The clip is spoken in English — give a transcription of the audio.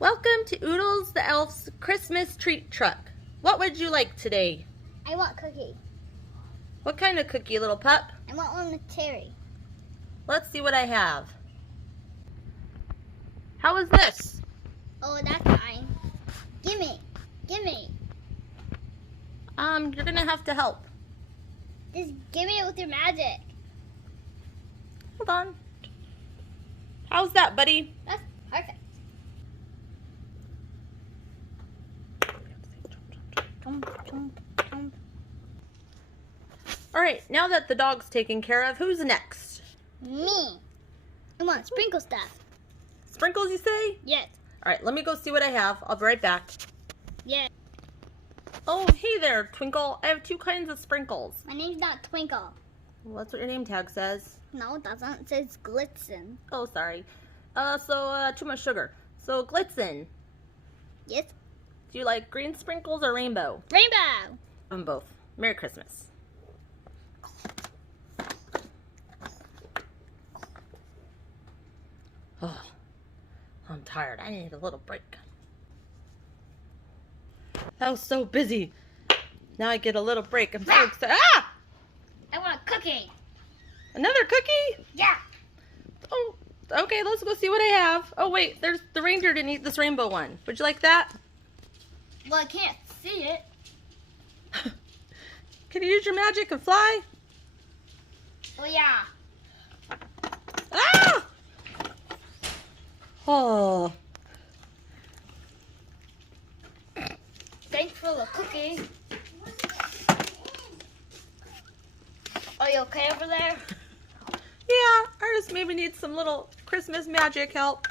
Welcome to Oodles the Elf's Christmas treat truck. What would you like today? I want cookie. What kind of cookie, little pup? I want one with cherry. Let's see what I have. How is this? Oh, that's fine. Gimme. Gimme. You're gonna have to help. Just gimme it with your magic. Hold on. How's that, buddy? That's perfect. Alright, now that the dog's taken care of, who's next? Me. I want sprinkle stuff. Sprinkles, you say? Yes. Alright, let me go see what I have. I'll be right back. Yes. Oh, hey there, Twinkle. I have two kinds of sprinkles. My name's not Twinkle. Well, that's what your name tag says. No, it doesn't. It says Blitzen. Oh, sorry. Too much sugar. So, Blitzen. Yes. Do you like green sprinkles or rainbow? Rainbow. Both. Merry Christmas. Oh, I'm tired. I need a little break. That was so busy. Now I get a little break. I'm so excited. Ah! I want a cookie. Another cookie? Yeah. Oh, okay. Let's go see what I have. Oh, wait. There's the reindeer didn't eat this rainbow one. Would you like that? Well, I can't see it. Can you use your magic and fly? Oh, yeah. Ah! Oh. Thanks for the cookie. Are you okay over there? Yeah, I just maybe need some little Christmas magic help.